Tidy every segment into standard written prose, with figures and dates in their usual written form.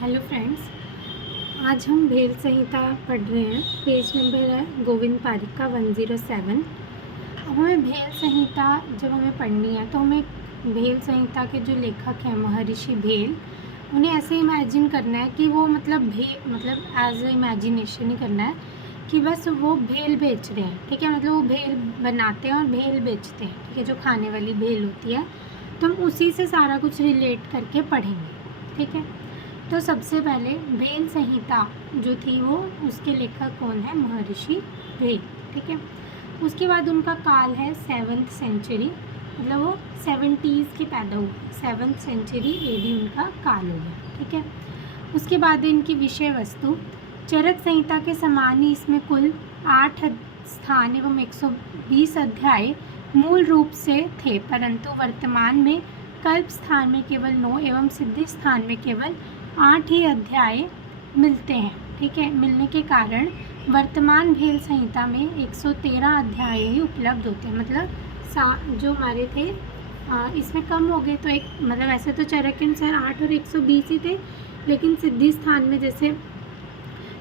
Hello friends, आज हम भेल संहिता पढ़ रहे हैं। पेज नंबर है गोविंद पारिक का 107। अब हमें भेल संहिता जब हमें पढ़नी है तो हमें भेल संहिता के जो लेखक हैं महर्षि भेल, उन्हें ऐसे इमेजिन करना है कि वो मतलब एज ए इमेजिनेशन ही करना है कि बस वो भेल बेच रहे हैं। ठीक है, मतलब वो भेल बनाते हैं और भेल बेचते हैं। ठीक है, जो खाने वाली भेल होती है, तो हम उसी से सारा कुछ रिलेट करके पढ़ेंगे। ठीक है, तो सबसे पहले भेल संहिता जो थी वो उसके लेखक कौन है? महर्षि भेल। ठीक है, उसके बाद उनका काल है 7th सेंचुरी, मतलब वो 70s के पैदा हुए। 7th सेंचुरी AD उनका काल हो गया। ठीक है, उसके बाद इनकी विषय वस्तु चरक संहिता के समान ही इसमें कुल 8 स्थान एवं 120 अध्याय मूल रूप से थे, परंतु वर्तमान में कल्प स्थान में केवल 9 एवं सिद्धि स्थान में केवल 8 ही अध्याय मिलते हैं। ठीक है, मिलने के कारण वर्तमान भेल संहिता में 113 अध्याय ही उपलब्ध होते हैं। मतलब जो हमारे थे इसमें कम हो गए। तो एक मतलब ऐसे तो चरक के अनुसार 8 और 120 ही थे, लेकिन सिद्धि स्थान में जैसे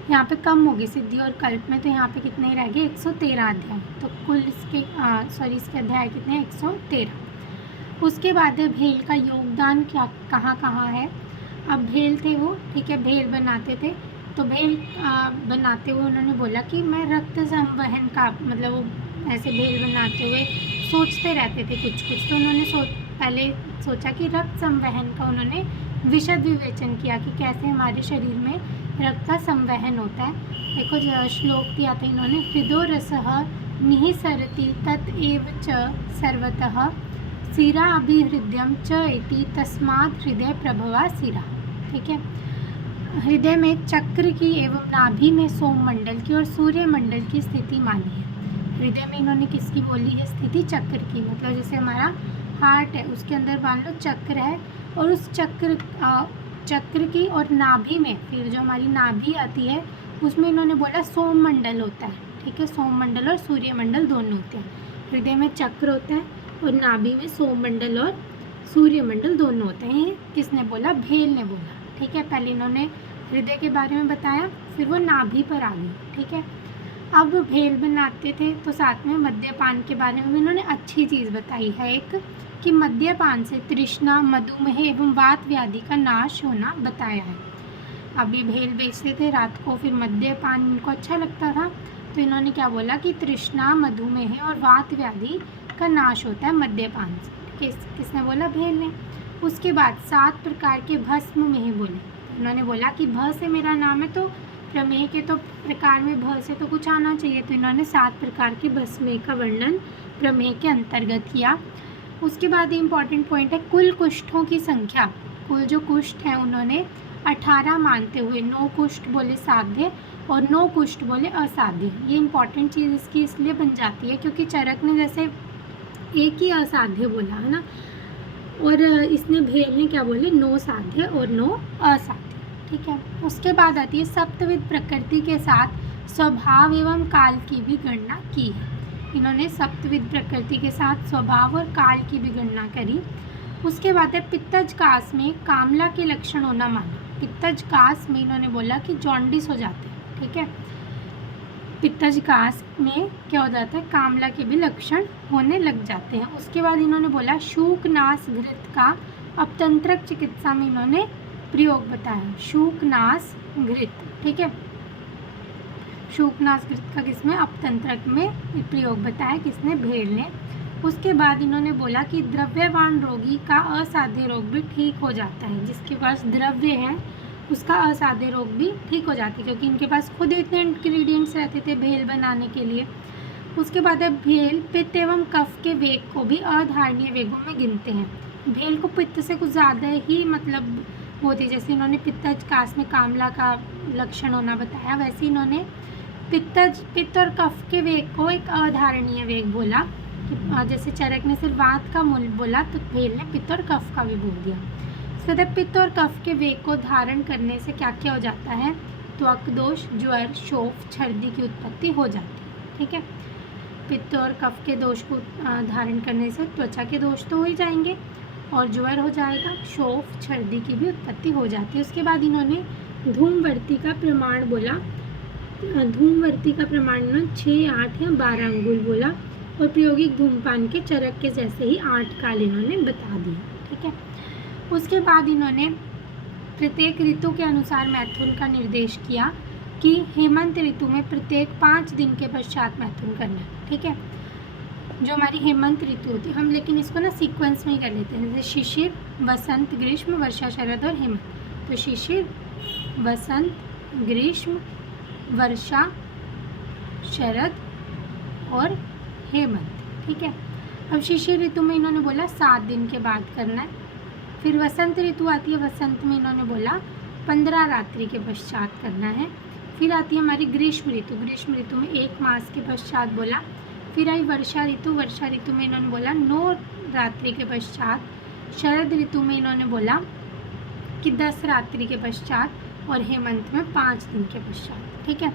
यहाँ पे कम हो गई सिद्धि और कल्प में, तो यहाँ पे कितने रह गए? 113 अध्याय। तो कुल इसके अध्याय कितने हैं? 113। उसके बाद भेल का योगदान कहाँ है? अब भेल थे वो, ठीक है, भेल बनाते थे। तो भेल बनाते हुए उन्होंने बोला कि मैं रक्त संवहन का, मतलब वो ऐसे भेल बनाते हुए सोचते रहते थे कुछ कुछ। तो उन्होंने पहले सोचा कि रक्त संवहन का उन्होंने विशद विवेचन किया कि कैसे हमारे शरीर में रक्त का संवहन होता है। देखो जो श्लोक दिया था इन्होंने, हृदो रसः निःसरति तत एव च सर्वतः सिरा अभिहृदयम च इति तस्मात् हृदय प्रभवा सिरा। ठीक है, हृदय में चक्र की एवं नाभि में सोममंडल की और सूर्य मंडल की स्थिति मानी है। हृदय में इन्होंने किसकी बोली है स्थिति? चक्र की। मतलब जैसे हमारा हार्ट है, उसके अंदर मान लो चक्र है, और उस चक्र की और नाभि में, फिर जो हमारी नाभि आती है उसमें इन्होंने बोला सोममंडल होता है। ठीक है, सोममंडल और सूर्यमंडल दोनों होते हैं। हृदय में चक्र होता है और नाभि में सोममंडल और सूर्यमंडल दोनों होते हैं। ये किसने बोला? भेल ने बोला। ठीक है, पहले इन्होंने हृदय के बारे में बताया, फिर वो नाभि पर आ गई। ठीक है, अब भेल बनाते थे तो साथ में मद्यपान के बारे में भी इन्होंने अच्छी चीज़ बताई है एक, कि मद्यपान से तृष्णा, मधुमेह एवं वात व्याधि का नाश होना बताया है। अब ये भेल बेचते थे रात को, फिर मद्यपान इनको अच्छा लगता था, तो इन्होंने क्या बोला कि तृष्णा, मधुमेह और वात व्याधि का नाश होता है मद्यपान से। किसने बोला? भेल ने। उसके बाद 7 प्रकार के भस्म में बोले। उन्होंने बोला कि भ से मेरा नाम है, तो प्रमेय के तो प्रकार में भ से तो कुछ आना चाहिए, तो इन्होंने 7 प्रकार के भस्म का वर्णन प्रमेय के अंतर्गत किया। उसके बाद इम्पॉर्टेंट पॉइंट है कुल कुष्ठों की संख्या। कुल जो कुष्ठ हैं उन्होंने 18 मानते हुए 9 कुष्ठ बोले साध्य और 9 कुष्ठ बोले असाध्य। ये इम्पॉर्टेंट चीज़ इसकी इसलिए बन जाती है क्योंकि चरक ने जैसे एक ही असाध्य बोला है ना, और इसने भेल ने क्या बोले? 9 साध्य और 9 असाध्य। ठीक है, उसके बाद आती है सप्तविध प्रकृति के साथ स्वभाव एवं काल की भी गणना की है। इन्होंने सप्तविध प्रकृति के साथ स्वभाव और काल की भी गणना करी। उसके बाद है पित्तज कास में कामला के लक्षण होना माना। पित्तज कास में इन्होंने बोला कि जॉन्डिस हो जाते हैं। ठीक है, पित्तज कास में क्या हो जाता है? कामला के भी लक्षण होने लग जाते हैं। उसके बाद इन्होंने बोला शूकनास घृत का अपतंत्रक चिकित्सा में इन्होंने प्रयोग बताया। शूकनास घृत, ठीक है, शूकनास घृत का किसमें? अपतंत्रक में प्रयोग बताया। किसने? भेल ने। उसके बाद इन्होंने बोला कि द्रव्यवान रोगी का असाध्य रोग भी ठीक हो जाता है। जिसके पास द्रव्य है उसका असाध्य रोग भी ठीक हो जाती है, क्योंकि इनके पास खुद इतने इंग्रेडिएंट्स रहते थे भेल बनाने के लिए। उसके बाद है भेल पित्त एवं कफ के वेग को भी अधारणीय वेगों में गिनते हैं। भेल को पित्त से कुछ ज़्यादा ही मतलब होती, जैसे इन्होंने पित्तज कास में कामला का लक्षण होना बताया, वैसे इन्होंने पित्त और कफ के वेग को एक अधारणीय वेग बोला। जैसे चरक ने सिर्फ वात का मूल बोला, तो भेल ने पित्त और कफ का भी बोल दिया। सदा पित्त और कफ के वेग को धारण करने से क्या क्या हो जाता है? त्वक दोष, ज्वर, शोफ, छर्दी की उत्पत्ति हो जाती है। ठीक है, पित्त और कफ के दोष को धारण करने से त्वचा के दोष तो हो ही जाएंगे, और ज्वर हो जाएगा, शोफ सर्दी की भी उत्पत्ति हो जाती है। उसके बाद इन्होंने धूमवर्ती का प्रमाण बोला। धूमवर्ती का प्रमाण इन्होंने 6, 8 या 12 अंगुल बोला और प्रायोगिक धूमपान के चरक के जैसे ही 8 काल इन्होंने बता दिए। ठीक है, उसके बाद इन्होंने प्रत्येक ऋतु के अनुसार मैथुन का निर्देश किया कि हेमंत ऋतु में प्रत्येक 5 दिन के पश्चात मैथुन करना है। ठीक है, जो हमारी हेमंत ऋतु होती है, हम लेकिन इसको ना सीक्वेंस में ही कर लेते हैं, जैसे शिशिर, वसंत, ग्रीष्म, वर्षा, शरद और हेमंत। तो शिशिर, वसंत, ग्रीष्म, वर्षा, शरद और हेमंत। ठीक है, अब शिशिर ऋतु में इन्होंने बोला 7 दिन के बाद करना है। फिर वसंत ऋतु आती है, वसंत में इन्होंने बोला 15 रात्रि के पश्चात करना है। फिर आती है हमारी ग्रीष्म ऋतु, ग्रीष्म ऋतु में 1 मास के पश्चात बोला। फिर आई वर्षा ऋतु, वर्षा ऋतु में इन्होंने बोला 9 रात्रि के पश्चात। शरद ऋतु में इन्होंने बोला कि 10 रात्रि के पश्चात और हेमंत में 5 दिन के पश्चात। ठीक है,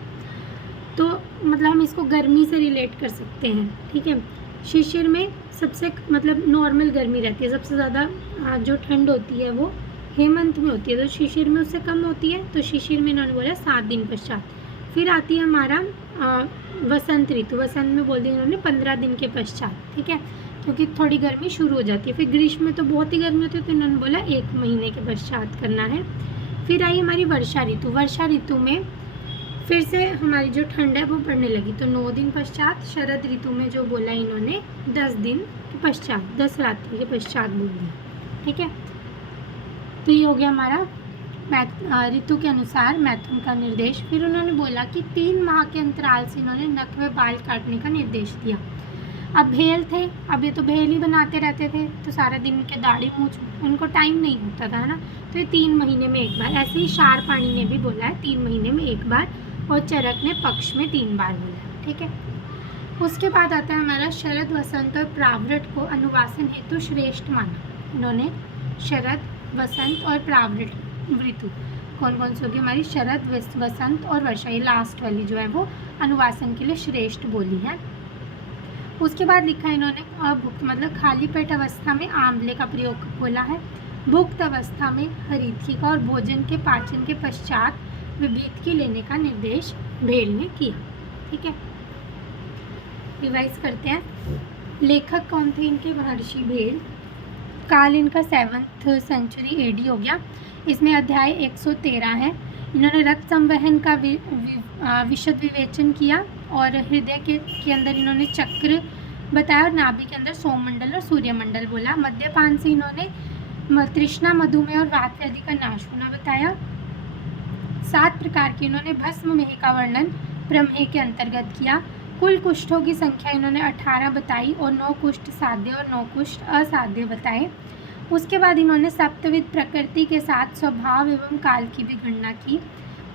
तो मतलब हम इसको गर्मी से रिलेट कर सकते हैं। ठीक है, शिशिर में सबसे मतलब नॉर्मल गर्मी रहती है, सबसे ज़्यादा जो ठंड होती है वो हेमंत में होती है, तो शिशिर में उससे कम होती है। तो शिशिर में इन्होंने बोला 7 दिन पश्चात। फिर आती है हमारा वसंत ऋतु, वसंत में बोल दिया इन्होंने 15 दिन के पश्चात। ठीक है, क्योंकि थोड़ी गर्मी शुरू हो जाती है। फिर ग्रीष्म में तो बहुत ही गर्मी होती है, तो इन्होंने बोला 1 महीने के पश्चात करना है। फिर आई हमारी वर्षा ऋतु, वर्षा ऋतु में फिर से हमारी जो ठंड है वो बढ़ने लगी, तो 9 दिन पश्चात। शरद ऋतु में जो बोला इन्होंने 10 दिन के पश्चात, 10 रात्रि के पश्चात बोल दिया। ठीक है, तो ये हो गया हमारा ऋतु के अनुसार मैथुन का निर्देश। फिर उन्होंने बोला कि 3 माह के अंतराल से इन्होंने नख व बाल काटने का निर्देश दिया। अब भेल थे, अब ये तो भेल ही बनाते रहते थे, तो सारा दिन के दाढ़ी मूछ उनको टाइम नहीं होता था, है ना। तो ये 3 महीने में एक बार, ऐसे ही शारपाणी ने भी बोला है 3 महीने में एक बार, और चरक ने पक्ष में 3 बार बोला है। ठीक है, उसके बाद आता है हमारा शरद, वसंत और प्रावृट को अनुवासन हेतु श्रेष्ठ माना। इन्होंने शरद, वसंत और प्रावृट ऋतु कौन कौन सी होगी हमारी, शरद, वसंत और वर्षा, ये लास्ट वाली जो है वो अनुवासन के लिए श्रेष्ठ बोली है। उसके बाद लिखा है इन्होंने अभुक्त मतलब खाली पेट अवस्था में आंवले का प्रयोग बोला है, भुक्त अवस्था में हरीतकी का, और भोजन के पाचन के पश्चात विभीतकी लेने का निर्देश भेल ने किया। ठीक है, रिवाइज करते हैं। लेखक कौन थे इनके, महर्षि भेल। काल इनका 7th सेंचुरी AD हो गया। इसमें अध्याय 113 है। इन्होंने रक्त संवहन का विशद विवेचन किया और हृदय के अंदर इन्होंने चक्र बताया और नाभि के अंदर सोममंडल और सूर्यमंडल बोला। मद्यपान से इन्होंने तृष्णा, मधुमेह और वात व्याधि का नाश होना बताया। 7 प्रकार के इन्होंने भस्म मेह का वर्णन प्रमेह के अंतर्गत किया। कुल कुष्ठों की संख्या इन्होंने 18 बताई और 9 कुष्ठ साध्य और 9 कुष्ठ असाध्य बताए। उसके बाद इन्होंने सप्तविध प्रकृति के साथ स्वभाव एवं काल की भी गणना की।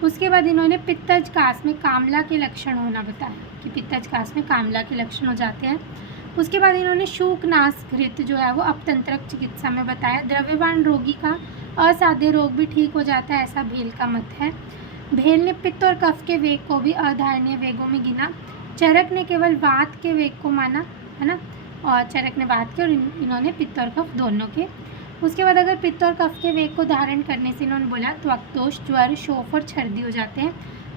उसके बाद इन्होंने पित्तज कास में कामला के लक्षण होना बताया कि पित्तज कास में कामला के लक्षण हो जाते हैं। उसके बाद इन्होंने शूकनाश घृत जो है वो अपतंत्रक चिकित्सा में बताया। द्रव्यवान रोगी का असाध्य रोग भी ठीक हो जाता है, ऐसा भेल का मत है। भेल ने पित्त और कफ के वेग को भी अधारणीय वेगों में गिना। चरक ने केवल वात के वेग को माना, है ना, और चरक ने वात के और इन्होंने पित्त और कफ दोनों के। उसके बाद अगर पित्त और कफ के वेग को धारण करने से इन्होंने बोला तो अक्तोष, ज्वर, शोफ और सर्दी हो जाते हैं।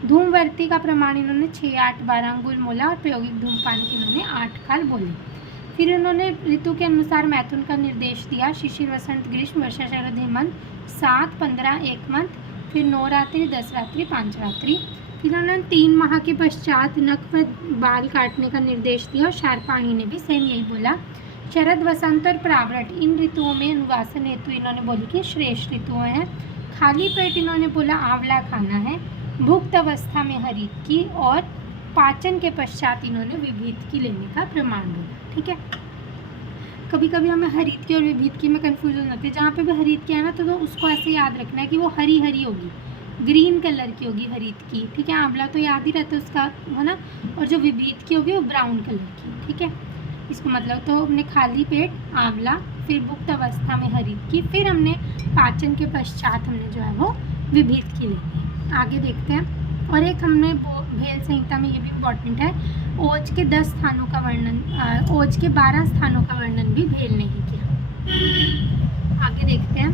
धूमवर्ती का प्रमाण इन्होंने 6, 8, 12 अंगुल मोला और प्रायोगिक धूमपान के इन्होंने 8 काल बोले। फिर इन्होंने ऋतु के अनुसार मैथुन का निर्देश दिया। शिशिर, वसंत, ग्रीष्म, वर्षा, शरद, हेमंत, 7, 15, 1 मंथ, फिर 9 रात्रि, 10 रात्रि, 5 रात्रि। फिर उन्होंने 3 माह के पश्चात नख व बाल काटने का निर्देश दिया और शारपाणी ने भी सेम यही बोला। शरद, वसंत और प्रावृट इन ऋतुओं में अनुवासन हेतु इन्होंने बोली कि श्रेष्ठ ऋतुएं हैं। खाली पेट इन्होंने बोला आंवला खाना है। भुक्त अवस्था में हरीतकी और पाचन के पश्चात इन्होंने विभीतकी लेने का प्रमाण बोला। ठीक है, कभी कभी हमें हरीतकी और विभीतकी में कन्फ्यूजन होती है। जहाँ पे भी हरीतकी है ना तो उसको ऐसे याद रखना है कि वो हरी हरी होगी, ग्रीन कलर की होगी हरीतकी। ठीक है, आंवला तो याद ही रहता है उसका, है ना, और जो विभीतकी होगी वो ब्राउन कलर की। ठीक है, इसको मतलब तो हमने खाली पेट आंवला, फिर भुक्त अवस्था में हरीतकी, फिर हमने पाचन के पश्चात हमने जो है वो विभीतकी लेनी है। आगे देखते हैं। और एक हमने भेल संहिता में ये भी इम्पॉर्टेंट है, ओज के 10 स्थानों का वर्णन, ओज के 12 स्थानों का वर्णन भी भेल ने ही किया। आगे देखते हैं।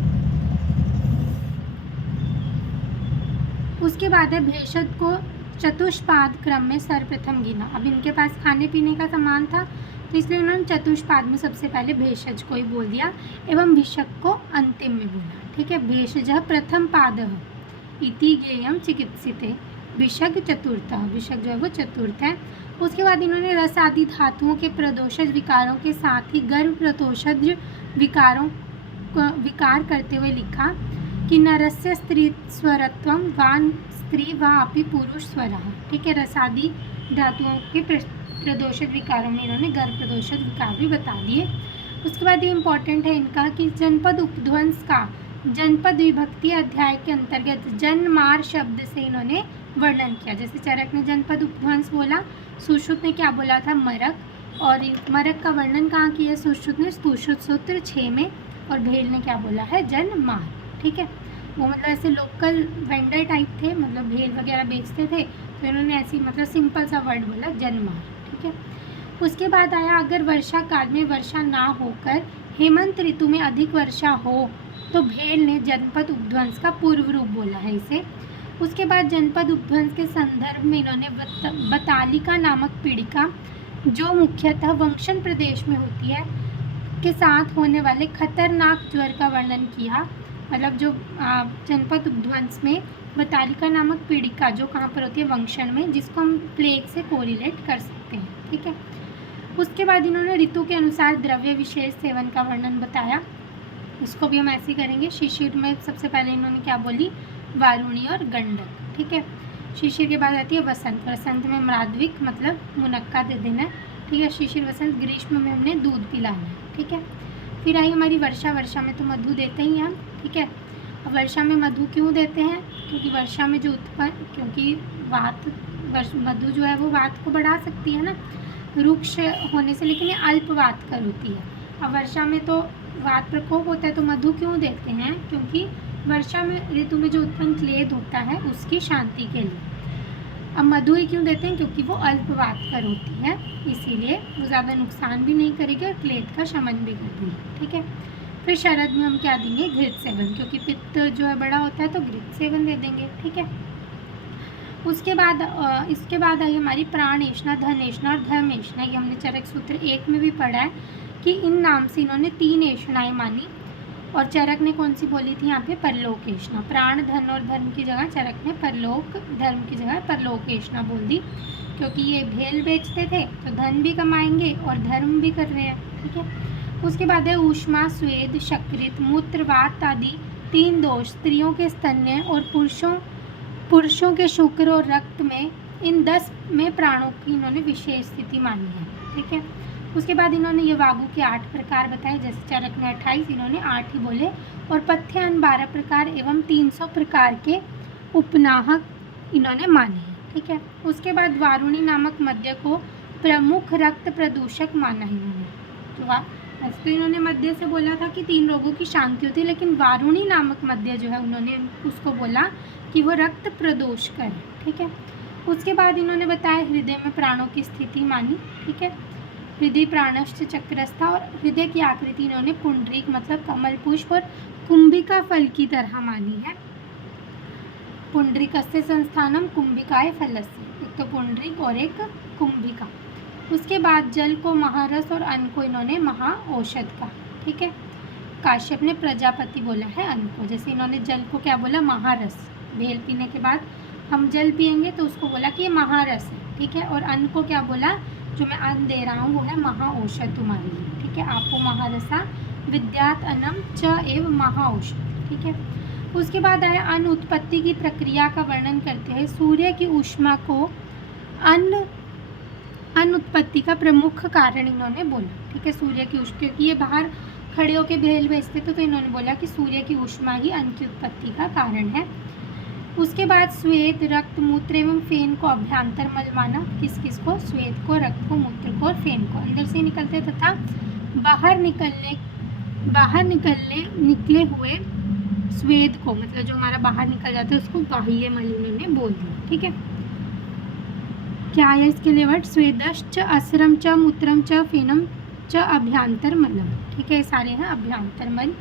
उसके बाद है भेषज को चतुष्पाद क्रम में सर्वप्रथम गिना। अब इनके पास खाने पीने का सामान था तो इसलिए उन्होंने चतुष्पाद में सबसे पहले भेषज को ही बोल दिया एवं भिषक को अंतिम में बोला। ठीक है, भेषज प्रथम पादः इति ज्ञेयम चिकित्सिते, भिषक चतुर्थः, भिषक जो है वो चतुर्थ है। उसके बाद इन्होंने रस आदि धातुओं के प्रदोषज विकारों के साथ ही गर्भ प्रदोषज विकारों को विकार करते हुए लिखा कि नरस्य स्त्री स्वरत्वम वान स्त्री व अपि पुरुष स्वरः। ठीक है, रसादी धातुओं के प्रदोषक विकारों में इन्होंने गर्भ प्रदोषक विकार भी बता दिए। उसके बाद ये इम्पॉर्टेंट है इनका कि जनपद उपध्वंस का जनपद विभक्ति अध्याय के अंतर्गत जनमार शब्द से इन्होंने वर्णन किया। जैसे चरक ने जनपद उपध्वंस बोला, सुश्रुत ने क्या बोला था, मरक, और मरक का वर्णन कहाँ किया सुश्रुत ने, सुश्रुत सूत्र 6 में, और भेल ने क्या बोला है, जनमार। ठीक है, वो मतलब ऐसे लोकल वेंडर टाइप थे, मतलब भेल वगैरह बेचते थे, तो इन्होंने ऐसी मतलब सिंपल सा वर्ड बोला जनमार। ठीक है, उसके बाद आया अगर वर्षा काल में वर्षा ना होकर हेमंत ऋतु में अधिक वर्षा हो तो भेल ने जनपद उपध्वंस का पूर्व रूप बोला है इसे। उसके बाद जनपद उपध्वंस के संदर्भ में इन्होंने बतालिका नामक पीड़िका जो मुख्यतः वंशन प्रदेश में होती है के साथ होने वाले खतरनाक ज्वर का वर्णन किया। मतलब जो जनपद उपध्वंस में बतालिका नामक पीड़िका जो कहाँ पर होती है, वंशन में, जिसको हम प्लेग से कोरिलेट कर सकते हैं। ठीक है, उसके बाद इन्होंने ऋतु के अनुसार द्रव्य विशेष सेवन का वर्णन बताया, इसको भी हम ऐसे ही करेंगे। शिशिर में सबसे पहले इन्होंने क्या बोली, वारुणी और गंडक। ठीक है, शिशिर के बाद आती है वसंत, वसंत में मृद्विक मतलब मुनक्का दे देना है। ठीक है, शिशिर वसंत, ग्रीष्म में हमने दूध पिलाना है। ठीक है, फिर आई हमारी वर्षा, वर्षा में तो मधु देते ही हम। ठीक है, अब वर्षा में मधु क्यों देते हैं, क्योंकि वर्षा में जो उत्पन्न, क्योंकि मधु जो है वो वात को बढ़ा सकती है ना, रुक्ष होने से, लेकिन ये अल्प वात कर होती है। अब वर्षा में तो वात प्रकोप होता है, तो मधु क्यों देते हैं, क्योंकि वर्षा में ऋतु में जो उत्पन्न क्लेद होता है उसकी शांति के लिए। अब मधु ही क्यों देते हैं, क्योंकि वो अल्प वात कर होती है, इसीलिए वो ज़्यादा नुकसान भी नहीं करेगी और क्लेद का शमन भी कर देगी। ठीक है, फिर शरद में हम क्या देंगे, घृत सेवन, क्योंकि पित्त जो है बड़ा होता है तो घृत सेवन दे देंगे। ठीक है, उसके बाद इसके बाद आई हमारी प्राणेषणा, धनेषणा और धर्मेषणा। ये हमने चरक सूत्र 1 में भी पढ़ा है कि इन नाम से इन्होंने 3 एषणाएँ मानी, और चरक ने कौन सी बोली थी यहाँ पे, परलोकेषणा। प्राण, धन और धर्म की जगह चरक ने परलोक, धर्म की जगह परलोकेषणा बोल दी, क्योंकि ये भेल बेचते थे तो धन भी कमाएंगे और धर्म भी कर रहे हैं। ठीक है, उसके बाद है ऊष्मा, स्वेद, शक्रित, मूत्रवात आदि 3 दोष स्त्रियों के स्तन्य और पुरुषों के शुक्र और रक्त में, इन 10 में प्राणों की इन्होंने विशेष स्थिति मानी है। ठीक है, उसके बाद इन्होंने ये वागु के 8 प्रकार बताए, जैसे चरक ने 28, इन्होंने 8 ही बोले, और पथ्यान 12 प्रकार एवं 300 प्रकार के उपनाहक इन्होंने माने हैं। ठीक है, उसके बाद वारुणी नामक मद्य को प्रमुख रक्त प्रदूषक माना है इन्होंने। तो इन्होंने मद्य से बोला था कि 3 रोगों की शांति होती है, लेकिन वारुणी नामक मद्य जो है उन्होंने उसको बोला कि वो रक्त प्रदोषक है। ठीक है, उसके बाद इन्होंने बताया हृदय में प्राणों की स्थिति मानी। ठीक है, हृदय प्राणश्च चक्रस्था, और हृदय की आकृति इन्होंने पुंडरीक मतलब कमल पुष्प और कुंभिका फल की तरह मानी है। पुंडरीकस्य संस्थानम कुंभिकाय फलस्य, एक तो पुंडरीक और एक कुंभिका। उसके बाद जल को महारस और अन्न को इन्होंने महाऔषध का। ठीक है, काश्यप ने प्रजापति बोला है अन्न को, जैसे इन्होंने जल को क्या बोला, महारस। भेल पीने के बाद हम जल पिएंगे तो उसको बोला कि ये महारस है। ठीक है, और अन्न को क्या बोला, जो मैं अन्न दे रहा हूँ वो है महाऔषध तुम्हारे लिए। ठीक है, आपको महारसा विद्यात अन्नम च एव महाऔषध। ठीक है, उसके बाद आया अन्न उत्पत्ति की प्रक्रिया का वर्णन करते हैं। सूर्य की ऊष्मा को अन्न उत्पत्ति का प्रमुख कारण इन्होंने बोला। ठीक है, सूर्य की ऊष्मा, क्योंकि ये बाहर खड़े होकर भेल बेचते थे तो इन्होंने बोला कि सूर्य की ऊष्मा ही अन्न की उत्पत्ति का कारण है। उसके बाद श्वेत, रक्त, मूत्र एवं फेन को अभ्यंतर मल माना। किस किस को, श्वेत को, रक्त को, मूत्र को और फेन को, अंदर से निकलते तथा बाहर निकले हुए श्वेत को, मतलब जो हमारा बाहर निकल जाता है उसको बाह्य मल इन्होंने बोल दिया। ठीक है, क्या है इसके लिए वर्ड, स्वेदश्च असरम च मूत्रम च फेनम च अभ्यंतर मलम। ठीक है, ये सारे हैं अभ्यंतर मल।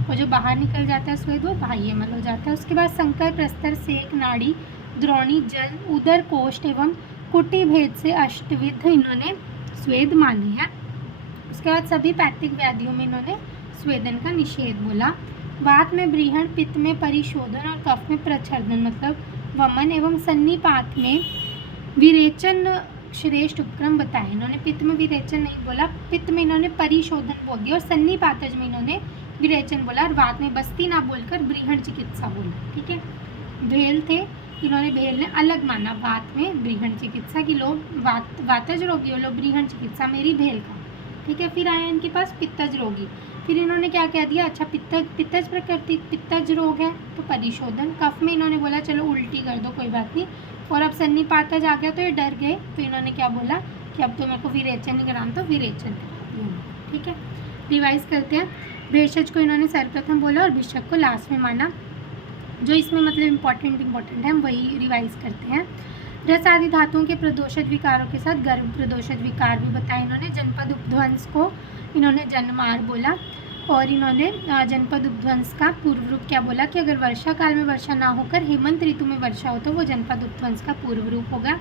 और जो बाहर निकल जाता है स्वेद वो बाह्यमल हो जाता है। उसके बाद संकर, प्रस्तर, सेक, नाड़ी, द्रोणी, जल, उदर, कोष्ठ एवं कुटी भेद से अष्टविध इन्होंने स्वेद माने हैं। उसके बाद सभी पैतृक व्याधियों में इन्होंने स्वेदन का निषेध बोला। वात में ब्रीहण, पित्त में परिशोधन और कफ में प्रच्छर्दन मतलब वमन एवं सन्निपात में विरेचन श्रेष्ठ उपक्रम बताए। इन्होंने पित्त में विरेचन नहीं बोला, पित्त में इन्होंने परिशोधन बोल दिया और सन्निपातज में इन्होंने विरेचन बोला और वात में बस्ती ना बोलकर ब्रीहण चिकित्सा बोला। ठीक है, भेल थे, इन्होंने भेल ने अलग माना वात में ब्रीहण चिकित्सा की, लोग वातज रोगी हो, लो ब्रीहण चिकित्सा मेरी भेल का। ठीक है, फिर आया इनके पास पित्तज रोगी, फिर इन्होंने क्या कह दिया, अच्छा पित्तज प्रकृति पित्तज रोग है तो परिशोधन। कफ में इन्होंने बोला चलो उल्टी कर दो कोई बात नहीं, और अब सन्निपातज आ गया तो ये डर गए, तो इन्होंने क्या बोला कि अब तो मेरे को विरेचन नहीं कराना, तो विरेचन करा दिया। ठीक है, रिवाइज करते हैं। भेषज को इन्होंने सर्वप्रथम बोला और भिषक को लास्ट में माना। जो इसमें मतलब इम्पॉर्टेंट है हम वही रिवाइज करते हैं। रस आदि धातुओं के प्रदोषज विकारों के साथ गर्भ प्रदोषज विकार भी बताए इन्होंने। जनपद उपध्वंस को इन्होंने जन्मार बोला और इन्होंने जनपद उपध्वंस का पूर्व रूप क्या बोला कि अगर वर्षा काल में वर्षा ना होकर हेमंत ऋतु में वर्षा हो तो वो जनपद उपध्वंस का पूर्व रूप होगा।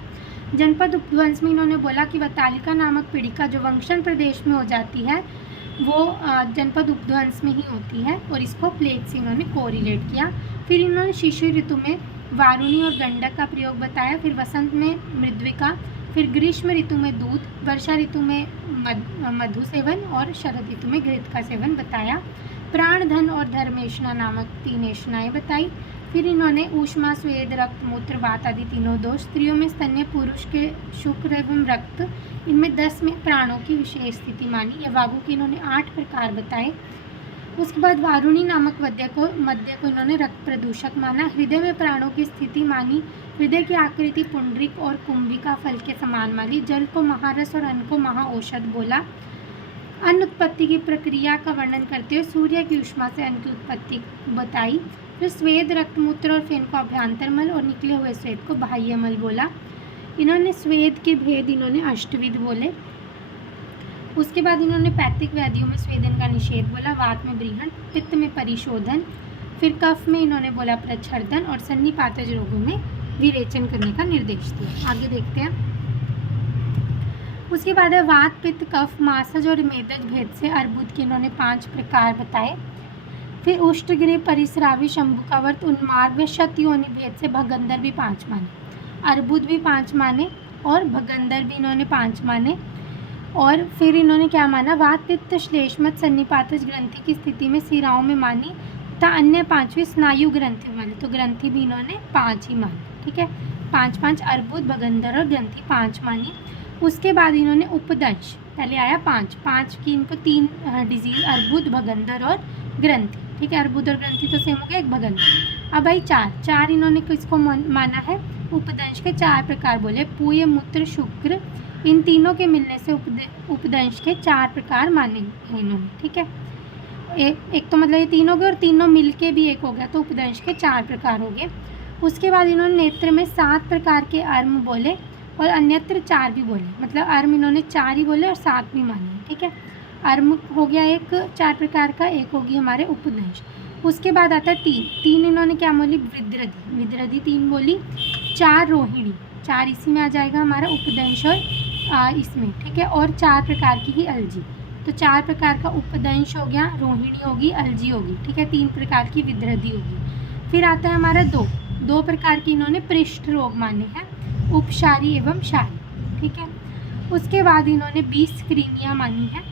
जनपद उपध्वंस में इन्होंने बोला कि वतालिका नामक पीड़िका जो वंशन प्रदेश में हो जाती है वो जनपद उपध्वंस में ही होती है और इसको प्लेग से इन्होंने कोरिलेट किया। फिर इन्होंने शिशु ऋतु में वारुणी और गंडक का प्रयोग बताया, फिर वसंत में मृद्विका, फिर ग्रीष्म ऋतु में दूध, वर्षा ऋतु में मधु सेवन और शरद ऋतु में घृत का सेवन बताया। प्राण, धन और धर्मेशना नामक 3 एषणाएँ बताई। फिर इन्होंने ऊष्मा, स्वेद, रक्त, मूत्र, वात आदि तीनों दोष, स्त्रियों में स्तन्य, पुरुष के शुक्र एवं रक्त, इनमें 10 में प्राणों की विशेष स्थिति मानी। या वागु के इन्होंने 8 प्रकार बताए। उसके बाद वारुणी नामक मध्य को इन्होंने रक्त प्रदूषक माना। हृदय में प्राणों की स्थिति मानी। हृदय की आकृति पुंडरिक और कुंभिका फल के समान मानी। जल को महारस और अन्न को महाऔषध बोला। अन्न उत्पत्ति की प्रक्रिया का वर्णन करते हुए सूर्य की ऊष्मा से अन्न की उत्पत्ति बताई। फिर स्वेद, रक्तमूत्र और फेन को अभ्यंतरमल और निकले हुए स्वेद को बाह्यमल बोला। इन्होंने स्वेद के भेद इन्होंने अष्टविध बोले। उसके बाद इन्होंने पैतृक व्याधियों में स्वेदन का निषेध बोला, वात में ब्रीहण, पित्त में परिशोधन, फिर कफ में इन्होंने बोला प्रच्छर्दन और सन्निपातज रोगों में विरेचन करने का निर्देश दिया। आगे देखते हैं। उसके बाद है वात, पित्त, कफ, मासज और मेदज भेद से अर्बुद के इन्होंने 5 प्रकार बताए। फिर उष्टगिरि, परिस्रावी, शंभुकावर्त, उन्माद व शतयोनि भेद से भगंदर भी 5 माने, अर्बुद भी 5 माने और भगंदर भी इन्होंने 5 माने। और फिर इन्होंने क्या माना, वात, पित्त, श्लेष्मत, सन्निपातज ग्रंथि की स्थिति में सिराओं में मानी तथा अन्य 5वीं स्नायु ग्रंथि मानी, तो ग्रंथि भी इन्होंने 5 ही मानी। ठीक है, 5 अर्बुद, भगंदर और ग्रंथि 5 मानी। उसके बाद इन्होंने उपदंश, पहले आया 5 की इनको 3 डिजीज, अर्बुद, भगंदर और ग्रंथि। ठीक है, अर्बुद और ग्रंथि तो सेम हो गया, एक भगंदर। अब भाई 4 इन्होंने किसको माना है, उपदंश के 4 प्रकार बोले, पूय, मूत्र, शुक्र, इन तीनों के मिलने से उपदंश के 4 प्रकार माने हैं इन्होंने। ठीक है, एक तो मतलब ये 3 हो गए और तीनों मिलके भी 1 हो गया, तो उपदंश के 4 प्रकार हो गए। उसके बाद इन्होंने नेत्र में 7 प्रकार के अर्म बोले और अन्यत्र 4 भी बोले, मतलब अर्म इन्होंने 4 ही बोले और 7 भी माने। ठीक है, अर्म हो गया एक 4 प्रकार का, एक होगी हमारे उपदंश। उसके बाद आता है 3 इन्होंने क्या बोली, विद्रधि 3 बोली, 4 रोहिणी, 4 इसी में आ जाएगा हमारा उपदंश और इसमें। ठीक है, और 4 प्रकार की ही अलजी, तो 4 प्रकार का उपदंश हो गया, रोहिणी होगी, अलजी होगी। ठीक है, 3 प्रकार की विद्रधि होगी। फिर आता है हमारा 2 प्रकार की इन्होंने पृष्ठ रोग माने हैं, उपशारी एवं शारी। ठीक है, उसके बाद इन्होंने 20 क्रीमियाँ मानी है।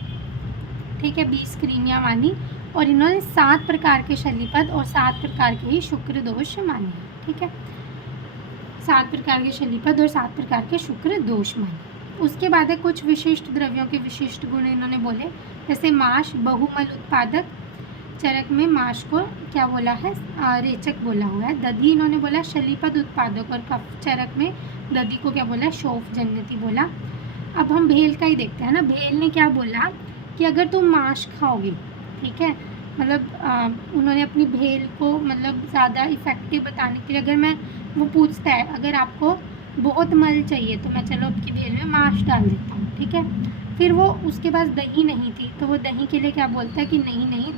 ठीक है, 20 क्रीमियाँ मानी और इन्होंने 7 प्रकार के शल्यपद और 7 प्रकार के ही शुक्र दोष माने हैं। ठीक है, 7 प्रकार के शल्यपद और 7 प्रकार के शुक्र दोष माने। उसके बाद है कुछ विशिष्ट द्रव्यों के विशिष्ट गुण इन्होंने बोले, जैसे माश, बहुमल उत्पादक, चरक में माश को क्या बोला है, रेचक बोला हुआ है। दधी इन्होंने बोला शल्यपद उत्पादक और कफ, चरक में दधी को क्या बोला, शोफ जन्नति बोला। अब हम भेल का ही देखते हैं ना। भेल ने क्या बोला कि अगर तुम माश खाओगे, ठीक है, मतलब उन्होंने अपनी भेल को मतलब ज़्यादा इफ़ेक्टिव बताने के लिए, अगर मैं वो पूछता है अगर आपको बहुत मल चाहिए तो मैं चलो आपकी भेल में माश डाल देता हूँ। ठीक है, फिर वो उसके पास दही नहीं थी, तो वो दही के लिए क्या बोलता है कि नहीं नहीं,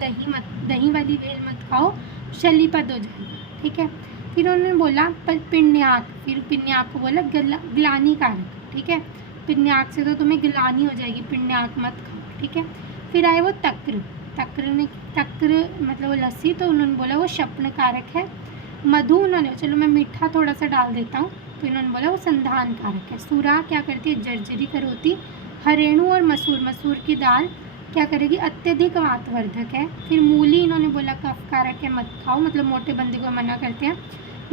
दही वाली भेल मत खाओ, शलीपद हो जाएगा, ठीक है। फिर उन्होंने बोला पर पिण्याक, फिर पिण्याक को बोला ग्लानी कारक, ठीक है। पिण्याक से तो तुम्हें ग्लानी हो जाएगी, पिण्याक मत खाओ, ठीक है। फिर आए वो तक्र मतलब वो लस्सी, तो उन्होंने बोला वो शप्न कारक है। मधु उन्होंने, चलो मैं मीठा थोड़ा सा डाल देता हूँ, तो इन्होंने बोला वो संधान कारक है। सूरा क्या करती है, जर्जरी करोती। हरेणु और मसूर की दाल क्या करेगी, अत्यधिक वातवर्धक है। फिर मूली इन्होंने बोला कफ कारक है, मत खाओ, मतलब मोटे बंदे को मना करते हैं।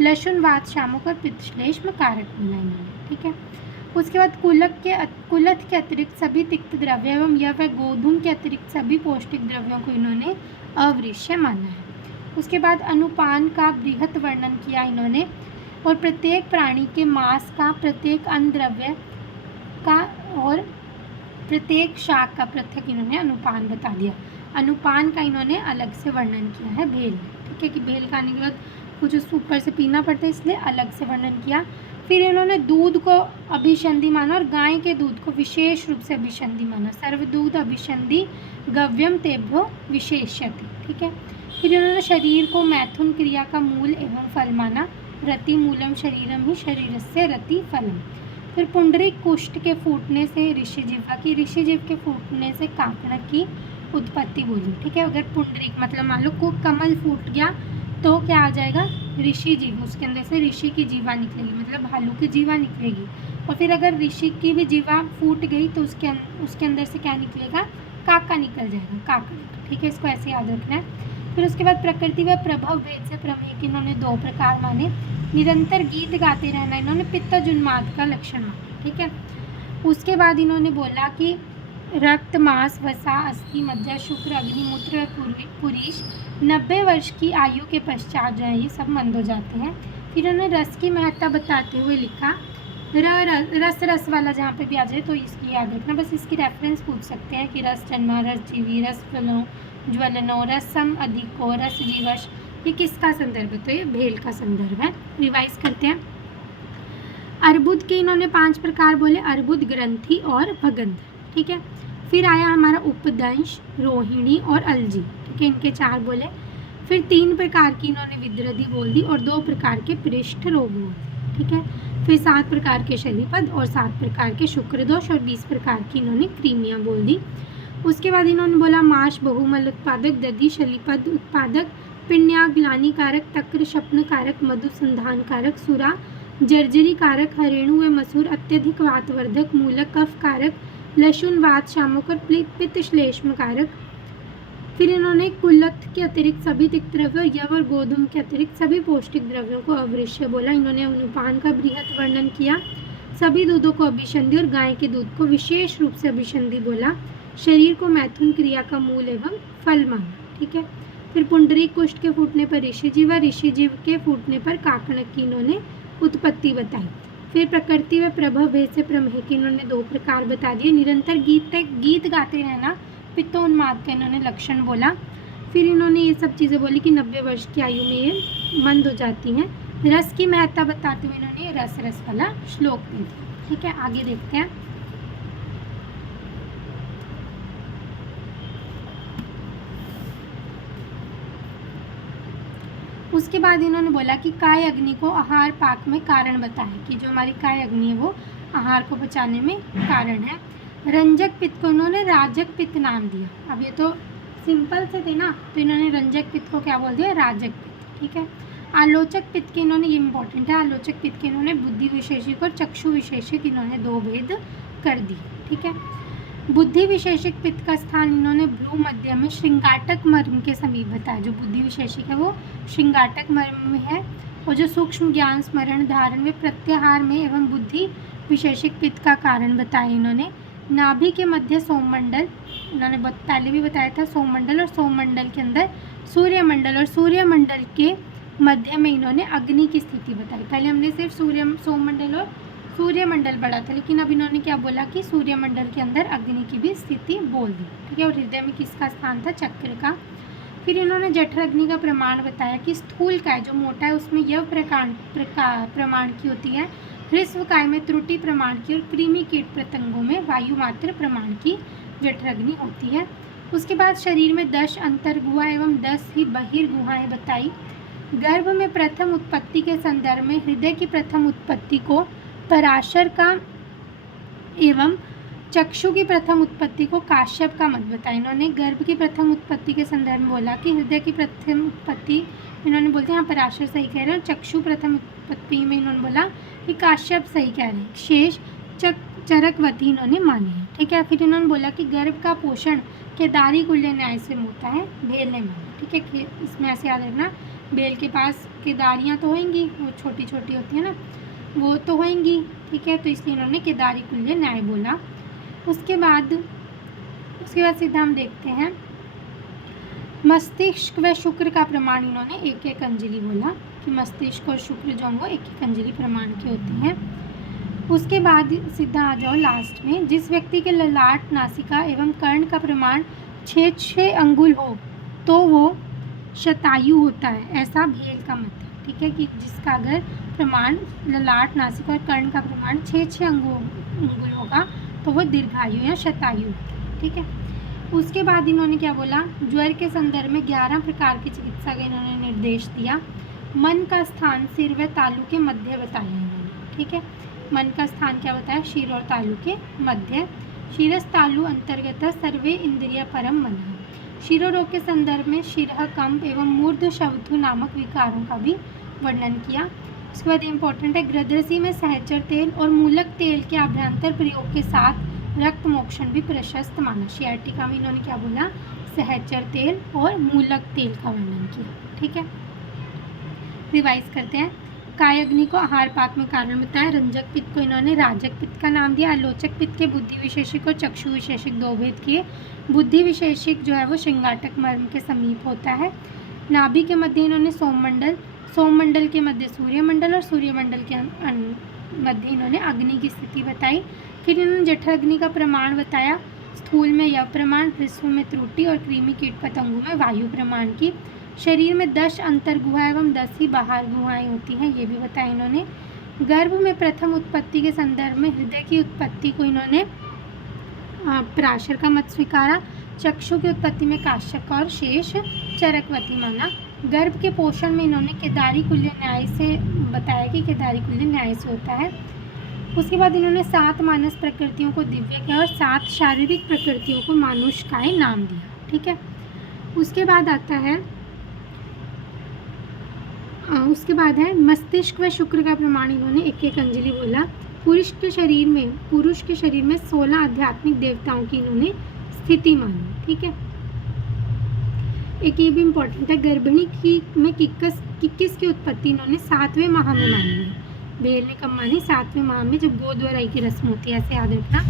लहसुन वात शामुक और पित्तश्लेष्म कारक बोला इन्होंने, ठीक है। उसके बाद कुलथ के अतिरिक्त सभी तिक्त द्रव्य एवं यव व गोधूम के अतिरिक्त सभी पौष्टिक द्रव्यों को इन्होंने अवृश्य माना है। उसके बाद अनुपान का बृहत वर्णन किया इन्होंने, और प्रत्येक प्राणी के मांस का, प्रत्येक अन्न द्रव्य का और प्रत्येक शाक का पृथक इन्होंने अनुपान बता दिया। अनुपान का इन्होंने अलग से वर्णन किया है भेल में, ठीक है, कि भेल खाने के बाद कुछ ऊपर से पीना पड़ता है, इसलिए अलग से वर्णन किया। फिर इन्होंने दूध को अभिसंधि माना और गाय के दूध को विशेष रूप से अभिसंधि माना। सर्वदूध अभिसंधि गव्यम तेभ्यो विशेष्यति, ठीक है। फिर इन्होंने शरीर को मैथुन क्रिया का मूल एवं फल माना। रति मूलम शरीरम ही शरीरस्य रति फलम। फिर पुंडरीक कुष्ठ के फूटने से ऋषिजीवा की, ऋषिजीव के फूटने से काकणक की उत्पत्ति बोली, ठीक है। अगर पुंडरीक मतलब मान लो को कमल फूट गया तो क्या आ जाएगा, ऋषि जीव, उसके अंदर से ऋषि की जीवा निकलेगी, मतलब भालू की जीवा निकलेगी। और फिर अगर ऋषि की भी जीवा फूट गई तो उसके अंदर से क्या निकलेगा, काका निकल जाएगा, काकणक, ठीक है। इसको ऐसे याद रखना है। फिर उसके बाद प्रकृति व प्रभव भेद से प्रमेय के इन्होंने दो प्रकार माने। निरंतर गीत गाते रहना इन्होंने पित्तजुन्माद का लक्षण माना, ठीक है। उसके बाद इन्होंने बोला कि रक्त, मांस, वसा, अस्थि, मज्जा, शुक्र, अग्निमूत्र, पुरीश 90 वर्ष की आयु के पश्चात जो है ये सब मंद हो जाते हैं। फिर उन्होंने रस की महत्ता बताते हुए लिखा, रस वाला जहाँ पे भी आ जाए तो इसकी याद रखना, बस इसकी रेफरेंस पूछ सकते हैं कि रस जन्मा, रस जीवी, रस फलो ज्वलनो, रसम अधिको, रस जीवश, ये किसका संदर्भ है, तो ये भेल का संदर्भ है। रिवाइज करते हैं। अर्बुद के इन्होंने 5 प्रकार बोले, अर्बुद, ग्रंथि और भगंध, ठीक है। फिर आया हमारा उपदंश, रोहिणी और अलजी, ठीक है, इनके 4 बोले। फिर 3 प्रकार की इन्होंने विद्रधि बोल दी और 2 प्रकार के पृष्ठ रोग बोल दी, ठीक है। फिर 7 प्रकार के शलीपद और 7 प्रकार के शुक्रदोष और 20 प्रकार की इन्होंने क्रीमियाँ बोल दी। उसके बाद इन्होंने बोला माश, बहुमल उत्पादक, दधि, शलीपद उत्पादक, पिण्याक, ग्लानी कारक, तक्र, शप्न कारक, मधु, संधान कारक, सुरा, जर्जरी कारक, हरेणु व मसूर अत्यधिक वातवर्धक, मूलक, कफ कारक, लहसुन वात शामुक और पित्त श्लेष्म कारक। फिर इन्होंने कुलथ के अतिरिक्त सभी तिक्त द्रव्यों, यव और गोधूम के अतिरिक्त सभी पौष्टिक द्रव्यों को अवृश्य बोला। इन्होंने अनुपान का बृहत वर्णन किया, सभी दूधों को अभिसंधि और गाय के दूध को विशेष रूप से अभिसंधि बोला। शरीर को मैथुन क्रिया का मूल एवं फल माना, ठीक है। फिर पुंडरीक कुष्ठ के फूटने पर ऋषिजीव व ऋषिजीव के फूटने पर काकणक की इन्होंने उत्पत्ति बताई। फिर प्रकृति व प्रभव भेद से प्रमेय के इन्होंने 2 प्रकार बता दिए। निरंतर गीत गाते रहना पित्तोन्माद का इन्होंने लक्षण बोला। फिर इन्होंने ये सब चीज़ें बोली कि 90 वर्ष की आयु में ये मंद हो जाती हैं। रस की महत्ता बताते हुए इन्होंने रस वाला श्लोक दे दिया, ठीक है। आगे देखते हैं। उसके बाद इन्होंने बोला कि काय अग्नि को आहार पाक में कारण बताएं, कि जो हमारी काय अग्नि है वो आहार को पचाने में कारण है। रंजक पित्त को इन्होंने राजक पित्त नाम दिया। अब ये तो सिंपल से थे ना, तो इन्होंने रंजक पित्त को क्या बोल दिया, राजक पित्त, ठीक है। आलोचक पित्त के इन्होंने, ये इंपॉर्टेंट है, आलोचक पित्त के इन्होंने बुद्धि विशेषिक और चक्षु विशेषिक इन्होंने 2 भेद कर दिए, ठीक है। बुद्धि विशेषिक पित्त का स्थान इन्होंने भ्रू मध्य में श्रृंगाटक मर्म के समीप बताया। जो बुद्धि विशेषिक है वो श्रृंगाटक मर्म में है, और जो सूक्ष्म ज्ञान स्मरण धारण में प्रत्याहार में एवं बुद्धि विशेषिक पित्त का कारण बताया इन्होंने। नाभि के मध्य सोममंडल, इन्होंने पहले भी बताया था, सोममंडल और सोममंडल के अंदर सूर्यमंडल और सूर्यमंडल के मध्य में इन्होंने अग्नि की स्थिति बताई। पहले हमने सिर्फ सोममंडल और सूर्यमंडल पढ़ा था, लेकिन अब इन्होंने क्या बोला कि सूर्यमंडल के अंदर अग्नि की भी स्थिति बोल दी, ठीक है। और हृदय में किसका स्थान था, चक्र का। फिर इन्होंने जठर अग्नि का प्रमाण बताया कि स्थूल का है, जो मोटा है उसमें यव प्रमाण की होती है, हृस्वकाय में त्रुटि प्रमाण की और कृमि कीट पतंगों में वायु मात्र प्रमाण की जठराग्नि होती है। उसके बाद शरीर में 10 अंतर्गुहा एवं 10 ही बहिर्गुहाएं बताई। गर्भ में प्रथम उत्पत्ति के संदर्भ में हृदय की प्रथम उत्पत्ति को पराशर का एवं चक्षु की प्रथम उत्पत्ति को काश्यप का मत बताया। इन्होंने गर्भ की प्रथम उत्पत्ति के संदर्भ में बोला कि हृदय की प्रथम उत्पत्ति इन्होंने बोलते हैं यहाँ पराशर सही कह रहे हैं, चक्षु प्रथम उत्पत्ति में इन्होंने बोला कि काश्यप सही कह रहे हैं, शेष चरकवती इन्होंने मानी है। ठीक है, फिर इन्होंने बोला कि गर्भ का पोषण केदारी कुल्य न्याय से होता है, भेल ने माना। ठीक है, इसमें ऐसे याद रखना, बेल के पास केदारियाँ तो होंगी, वो छोटी छोटी होती है ना, वो तो होंगी। ठीक है, तो इसलिए इन्होंने केदारी कुल्य न्याय बोला। उसके बाद सीधा हम देखते हैं मस्तिष्क व शुक्र का प्रमाण। इन्होंने एक एक अंजलि बोला कि मस्तिष्क और शुक्र जो वो एक एक अंजलि प्रमाण की होती हैं। उसके बाद सीधा आ जाओ लास्ट में, जिस व्यक्ति के ललाट, नासिका एवं कर्ण का प्रमाण 6 अंगुल हो तो वो शतायु होता है, ऐसा भेल का मत है। ठीक है, कि जिसका अगर प्रमाण ललाट, नासिका और कर्ण का प्रमाण 6 अंगुल होगा तो वो दीर्घायु या शतायु। ठीक है, उसके बाद इन्होंने क्या बोला, ज्वर के संदर्भ में 11 प्रकार की चिकित्सा का इन्होंने निर्देश दिया। मन का स्थान सिर व तालु के मध्य बताया इन्होंने। ठीक है, मन का स्थान क्या बताया, शिर और तालु के मध्य। शिरस तालु अंतर्गत सर्वे इंद्रिय परम मन। शिरोरोग के संदर्भ में शिरः कंप एवं मूर्ध शवथु नामक विकारों का भी वर्णन किया। उसके बाद इम्पोर्टेंट है, गृध्रसी में सहचर तेल और मूलक तेल के अभ्यंतर प्रयोग के साथ रक्त मोक्षण भी प्रशस्त माना। शियाटिका में इन्होंने क्या बोला, सहचर तेल और मूलक तेल का वर्णन किया। ठीक है, रिवाइज करते हैं। कायाग्नि को आहार पाक में कारण बताया। रंजक पित्त को इन्होंने राजक पित्त का नाम दिया। आलोचक पित्त के बुद्धि विशेषिक और चक्षु विशेषिक 2 भेद किए। बुद्धि विशेषिक जो है वो श्रृंगाटक मर्म के समीप होता है। नाभि के मध्य इन्होंने सोममंडल, सोममंडल के मध्य सूर्यमंडल और सूर्यमंडल के मध्य इन्होंने अग्नि की स्थिति बताई। फिर इन्होंने जठराग्नि का प्रमाण बताया। स्थूल में यव प्रमाण, हृस्व में त्रुटि और कृमि कीट पतंगों में वायु प्रमाण की। शरीर में 10 अंतर्गुहा एवं 10 ही बाहर गुहाएं होती हैं, ये भी बताया इन्होंने। गर्भ में प्रथम उत्पत्ति के संदर्भ में हृदय की उत्पत्ति को इन्होंने पराशर का मत स्वीकारा। चक्षु की उत्पत्ति में काश्यप और शेष चरकवती माना। गर्भ के पोषण में इन्होंने केदारी कुल्य न्याय से बताया कि केदारी कुल्य न्याय से होता है। उसके बाद इन्होंने 7 मानस प्रकृतियों को दिव्य किया और 7 शारीरिक प्रकृतियों को मानुषकाय नाम दिया। ठीक है, उसके बाद आता है मस्तिष्क व शुक्र का प्रमाण। इन्होंने एक एक अंजलि बोला। पुरुष के शरीर में 16 आध्यात्मिक देवताओं की इन्होंने स्थिति मानी। ठीक है, एक ये भी इम्पोर्टेंट है, गर्भिणी में किक्किस की उत्पत्ति इन्होंने 7वें माह में मानी है। भेल ने कब मानी, 7वें माह में, जब गोद वराई की रस्म होती है, ऐसे याद रखना।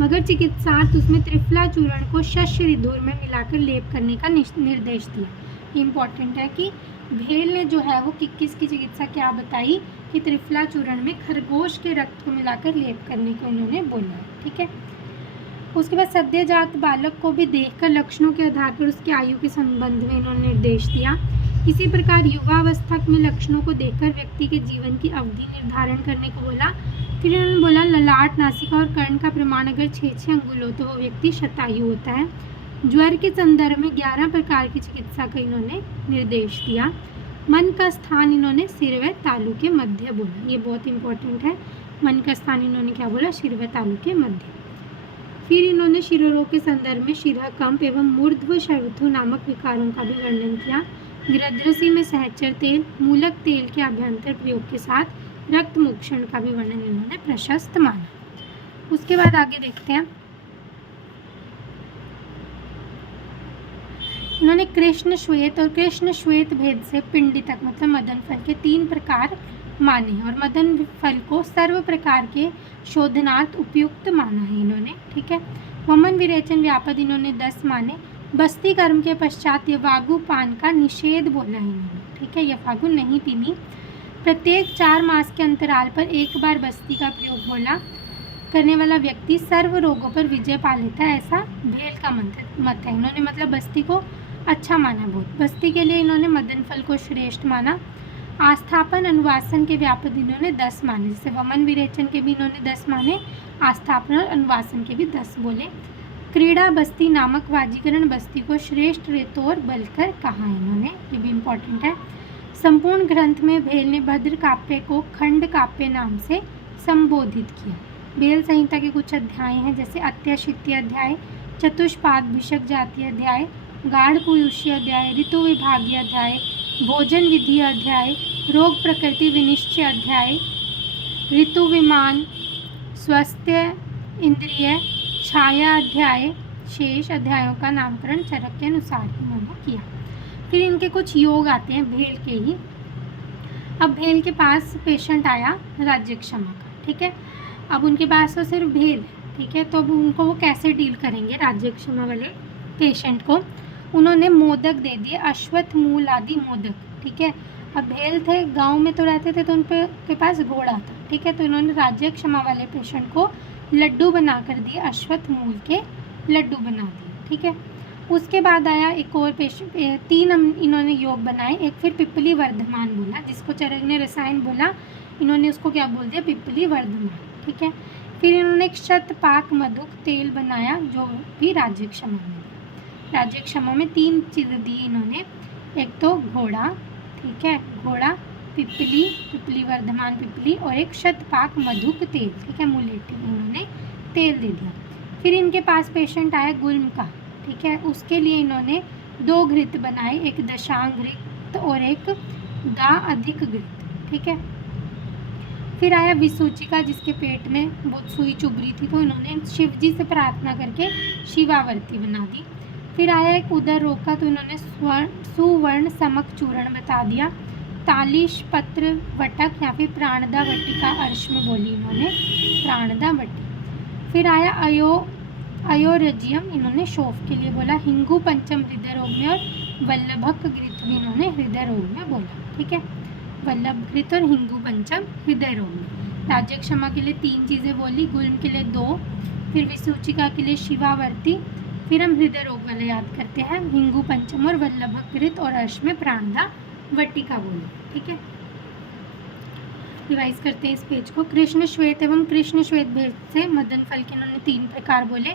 मगर चिकित्सार्थ उसमें त्रिफला चूर्ण को शस्य ऋधुर में मिलाकर लेप करने का निर्देश दिया। इम्पॉर्टेंट है कि भेल ने जो है वो किक्किस की चिकित्सा क्या बताई कि त्रिफला चूर्ण में खरगोश के रक्त को मिलाकर लेप करने को इन्होंने बोला। ठीक है, उसके बाद सद्यजात बालक को भी देखकर लक्षणों के आधार पर उसकी आयु के संबंध में इन्होंने निर्देश दिया। इसी प्रकार युवावस्था में लक्षणों को देखकर व्यक्ति के जीवन की अवधि निर्धारण करने को बोला। फिर इन्होंने बोला ललाट, नासिका और कर्ण का प्रमाण अगर 6 अंगुल हो तो वो व्यक्ति शतायु होता है। ज्वर के संदर्भ में 11 प्रकार की चिकित्सा का इन्होंने निर्देश दिया। मन का स्थान इन्होंने सिर व तालु के मध्य बोला, ये बहुत इंपॉर्टेंट है। मन का स्थान इन्होंने क्या बोला, सिर व तालु के मध्य। फिर इन्होंने शिरोरोग के संदर्भ में शिरा कंप एवं मूर्ध्व शवथु नामक विकारों का भी वर्णन किया। गृध्रसी में सहचर तेल, मूलक तेल के अभ्यंतर प्रयोग के साथ रक्त मोक्षण का भी वर्णन इन्होंने प्रशस्त माना। उसके बाद आगे देखते हैं, इन्होंने कृष्ण श्वेत और कृष्ण श्वेत भेद से पिंडी तक मतलब मदन फल के 3 प्रकार माने और मदन फल को सर्व प्रकार के शोधनार्थ उपयुक्त माना है इन्होंने। ठीक है, वमन विरेचन व्यापद इन्होंने 10 माने। बस्ती कर्म के पश्चात यवागु पान का निषेध बोला है इन्होंने। ठीक है, यवागु नहीं पीनी। प्रत्येक 4 मास के अंतराल पर एक बार बस्ती का प्रयोग बोला करने वाला व्यक्ति सर्व रोगों पर विजय पा लेता है, ऐसा भेल का मत है। इन्होंने मतलब बस्ती को अच्छा माना बहुत। बस्ती के लिए इन्होंने मदन फल को श्रेष्ठ माना। आस्थापन अनुवासन के व्यापक इन्होंने 10 माने, जैसे वमन विरेचन के भी इन्होंने 10 माने, आस्थापन और अनुवासन के भी 10 बोले। क्रीड़ा बस्ती नामक वाजीकरण बस्ती को श्रेष्ठ रेतोर बलकर कहा इन्होंने, ये भी इम्पोर्टेंट है। संपूर्ण ग्रंथ में भेल ने भद्र काव्य को खंड काव्य नाम से संबोधित किया। भेल संहिता के कुछ अध्याय हैं, जैसे अत्यशित्य अध्याय, चतुष्पाद भिषक जातीय अध्याय, गाढ़ कुयुष्य अध्याय, ऋतु विभागीय अध्याय, भोजन विधि अध्याय, रोग प्रकृति विनिश्चय अध्याय, ऋतु विमान, स्वास्थ्य इंद्रिय, छाया अध्याय। शेष अध्यायों का नामकरण चरक के अनुसार इन्होंने किया। फिर इनके कुछ योग आते हैं भेल के ही। अब भेल के पास पेशेंट आया राज्यक्षमा का, ठीक है। अब उनके पास तो सिर्फ भेल है, ठीक है। तो अब उनको वो कैसे डील करेंगे राज्यक्षमा वाले पेशेंट को? उन्होंने मोदक दे दिए, अश्वत्थ मूल आदि मोदक, ठीक है। अब भेल थे, गांव में तो रहते थे, तो उनके के पास घोड़ा था, ठीक है। तो इन्होंने राज्यक्षमा वाले पेशेंट को लड्डू बना कर दिए, अश्वत्थ मूल के लड्डू बना दिए, ठीक है। उसके बाद आया एक और पेशेंट, 3 इन्होंने योग बनाए। एक फिर पिपली वर्धमान बोला, जिसको चरक ने रसायन बोला, इन्होंने उसको क्या बोल दिया? पिपली वर्धमान, ठीक है। फिर इन्होंने एक शतपाक मधुक तेल बनाया, जो भी राज्यक्षमा में दिया। राज्यक्षमा में 3 चीज़ें दी इन्होंने, एक तो घोड़ा, ठीक है, घोड़ा, पिपली वर्धमान पिपली, और एक शतपाक मधुक तेल, ठीक है, मुलेठी में इन्होंने तेल दे दिया। फिर इनके पास पेशेंट आया गुल्म का, ठीक है। उसके लिए इन्होंने 2 घृत बनाए, एक दशांग घृत और एक दा अधिक घृत, ठीक है। फिर आया विसूचिका, जिसके पेट में बहुत सुई चुभ रही थी, तो इन्होंने शिव जी से प्रार्थना करके शिवावर्ती बना दी। फिर आया एक उदर रोग का, तो इन्होंने सुवर्ण समक चूर्ण बता दिया। तालिश पत्र वटक या फिर प्राणदा वटिका अर्श में बोली इन्होंने, प्राणदा वटी। फिर आया अयोरजियम, इन्होंने शोफ के लिए बोला। हिंगू पंचम हृदय रोग में, और वल्लभक घृत भी इन्होंने हृदय रोग में बोला, ठीक है। वल्लभ घृत और हिंगू पंचम हृदय रोग में। राज्यक्षमा के लिए 3 चीज़ें बोली, गुल्म के लिए 2, फिर विसूचिका के लिए शिवावर्ती। फिर हम हृदय रोग वाले याद करते हैं, हिंगू पंचम और वल्लभक घृत, और अर्श में प्राणदा वटिका बोली, ठीक है। रिवाइज करते हैं इस पेज को। कृष्ण श्वेत एवं कृष्ण श्वेत भेद से मदन फल के इन्होंने 3 प्रकार बोले,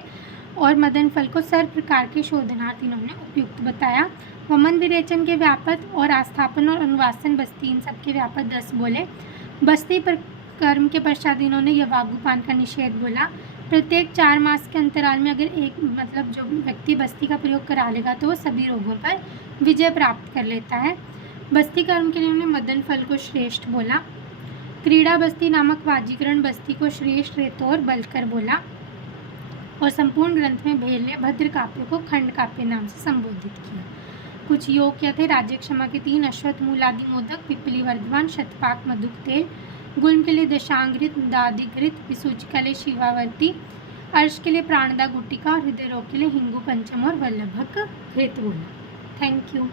और मदन फल को सर्व प्रकार के शोधनार्थ इन्होंने उपयुक्त बताया। वमन विरेचन के व्यापक और आस्थापन और अनुवासन बस्ती, इन सब के व्यापक 10 बोले। बस्ती पर कर्म के पश्चात इन्होंने यवागुपान का निषेध बोला। प्रत्येक 4 मास के अंतराल में अगर एक जो व्यक्ति बस्ती का प्रयोग करा लेगा, तो वो सभी रोगों पर विजय प्राप्त कर लेता है। बस्ती कर्म के लिए उन्होंने मदन फल को श्रेष्ठ बोला। क्रीड़ा बस्ती नामक वाजीकरण बस्ती को श्रेष्ठ रेतोर बलकर बोला, और संपूर्ण ग्रंथ में भेल ने भद्र काव्य को खंड काव्य नाम से संबोधित किया। कुछ योग क्या थे? राज्यक्षमा के 3, अश्वत्थ मूल आदि मोदक, पिपली वर्धमान, शतपाक मधुक तेल, गुल्म के लिए दशांगृत, दादिघृत, विसूचिका के लिए शिवावर्ती, अर्श के लिए प्राणदा गुटिका, और हृदय रोग के लिए हिंगू पंचम और वल्लभक घृत बोला। Thank you.